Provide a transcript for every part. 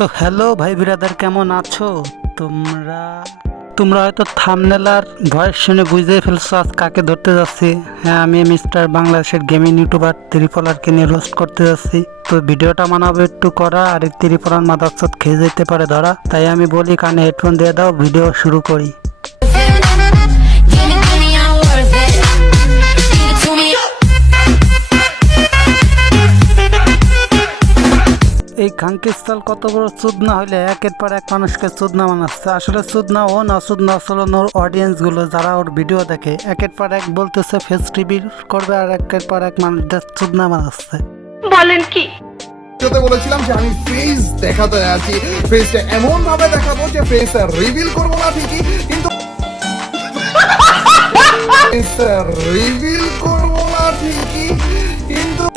তো হ্যালো ভাই বিরাদার কেমন আছো? তোমরা তোমরা হয়তো থামনেল আর ভয়েস শুনে বুঝতেই ফেলছো আজ কাকে ধরতে যাচ্ছি। হ্যাঁ আমি মিস্টার বাংলাদেশের গেমিং ইউটিউবার ত্রিপলারকে নিয়ে রোস্ট করতে যাচ্ছি। তো ভিডিওটা মানাবো একটু করা আর ত্রিপলার মাথার চোট খেয়ে যেতে পারে ধরা। তাই আমি বলি, কানে হেডফোন দিয়ে দাও ভিডিও শুরু করি। এই খাঙ্কিস্থল কত বড় চুদ না হলে একের পর এক মানুষকে চুদ না বানাচ্ছে আসলে চুদ না ও না চুদ না আসলে ওর অডিয়েন্সগুলো যারা ওর ভিডিও দেখে একের পর এক বলতেছে ফেস রিভিল করবে আর একের পর এক মানুষদের চুদ না বানাচ্ছে ভিডিওতে বলেছিলাম যে আমি ফেস দেখাতে আছি। ফেসটা এমন ভাবে দেখাবো যে ফেস রিভিল করব না ঠিকই কিন্তু রিভিল করব না ঠিকই। কিন্তু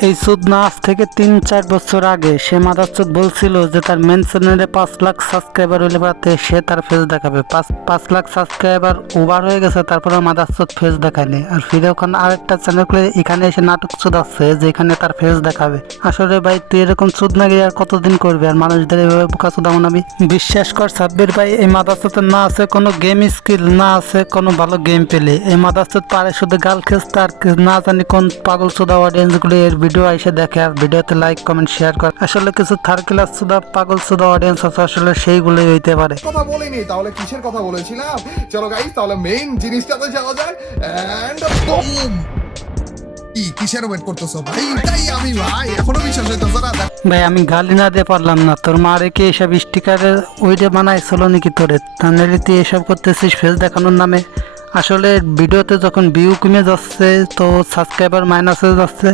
এই সুদনা আজ থেকে তিন, চার বছর আগে। সে মাদারচোদ বলছিল যে, তার মেন চ্যানেলে পাঁচ লাখ সাবস্ক্রাইবার হলে পারতে সে তার ফেস দেখাবে। পাঁচ পাঁচ লাখ সাবস্ক্রাইবার ওভার হয়ে গেছে তারপরে মাদারচোদ ফেস দেখায়নি। আর ফিরে ওখানে আরেকটা চ্যানেল খুলে, এখানে এসে নাটক চোদ আছে যেখানে তার ফেস দেখাবে। আসলে ভাই, তুই এরকম চোদ না গিয়ে আর কতদিন করবি? আর মানুষদের এভাবে বোকা চোদা আমি। বিশ্বাস কর সাব্বির ভাই, এই মাদারচোদের না আছে কোনো গেম স্কিল না আছে কোনো ভালো গেম পেলে। এই মাদারচোদ পারে শুধু গাল খেসতে আর না জানি কোন পাগল চোদা অডিয়েন্সগুলো এর ভিডিও এসে দেখে আর ভিডিওতে লাইক কমেন্ট শেয়ার করে। আসলে কিছু থার্ড ক্লাস চোদা পাগল চোদা অডিয়েন্স আছে আসলে সেইগুলোই হইতে পারে। কথা বলিনি তাহলে কিসের কথা বলেছিলাম? চলো গাইস তাহলে মেইন জিনিসটাতে যাওয়া যায় এন্ড কি কিসের ওয়েট করতেছো ভাই? তাই আমি ভাই এখনও বিশ্বাস হইতেছে না। ভাই আমি গালি না দিয়ে পারলাম না। তোর মারে কি এসব স্টিকারে ওইটা বানাইছিল নাকি তোরে? তাহলে তুই এসব করতেছিস ফেস দেখানোর নামে। আসলে ভিডিওতে যখন ভিউ কমে যাচ্ছে তো সাবস্ক্রাইবার মাইনাস যাচ্ছে।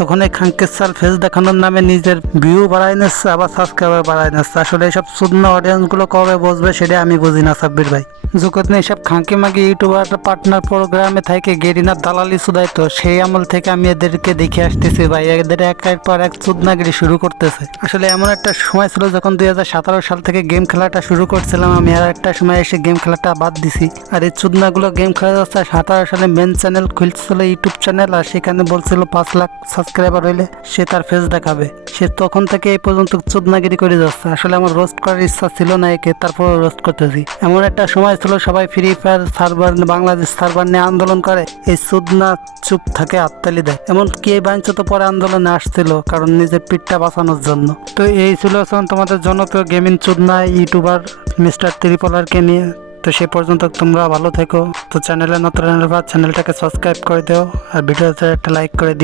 তখন এই খাঙ্কের ফেস দেখানোর নামে নিজের ভিউ বাড়াই নিচ্ছে, আবার সাবস্ক্রাইবার বাড়াই নিচ্ছে। আসলে এইসব শূন্য অডিয়েন্সগুলো কবে বসবে সেটা আমি বুঝি না, সাব্বির ভাই। যখন এইসব খাঁকি মাকি ইউটিউবার পার্টনার প্রোগ্রামে থাকে গেরিনার দালালি সুদাই তো সেই আমল থেকে আমি এদেরকে দেখে আসতেছি ভাই, এদের একের পর এক চুদনাগিরি শুরু করতেছে। আসলে এমন একটা সময় ছিল যখন দুই হাজার সতেরো সাল থেকে গেম খেলাটা শুরু করছিলাম আমি, আর একটা সময় এসে গেম খেলাটা বাদ দিছি। আর এই চুদনাগুলো গেম খেলা যাচ্ছে সতেরো সালে মেন চ্যানেল খুলছিল ইউটিউব চ্যানেল আর সেখানে বলছিল পাঁচ লাখ সাবস্ক্রাইবার হইলে সে তার ফেস দেখাবে। সে তখন থেকে এই পর্যন্ত চুদনাগিরি করে যাচ্ছে। আসলে আমার রোস্ট করার ইচ্ছা ছিল না একে তারপর রোস্ট করতেছি। এমন একটা সময় ছিল সবাই free fire server Bangladesh server নিয়ে আন্দোলন করে। এই চুদনা চুপ থাকে, হাততালি দেয়। এমন কে বাঞ্চ তো পরে আন্দোলনে আসছিল, কারণ নিজের পিঠটা বাঁচানোর জন্য। তো এই ছিল এখন তোমাদের জনপ্রিয় গেমিং চুদনা ইউটিউবার মিস্টার ত্রিপলারকে নিয়ে। তো সে পর্যন্ত তোমরা ভালো থেকো। তো চ্যানেলে নতুন চ্যানেলটাকে সাবস্ক্রাইব করে দিও। আর ভিডিওতে একটা লাইক করে দিও।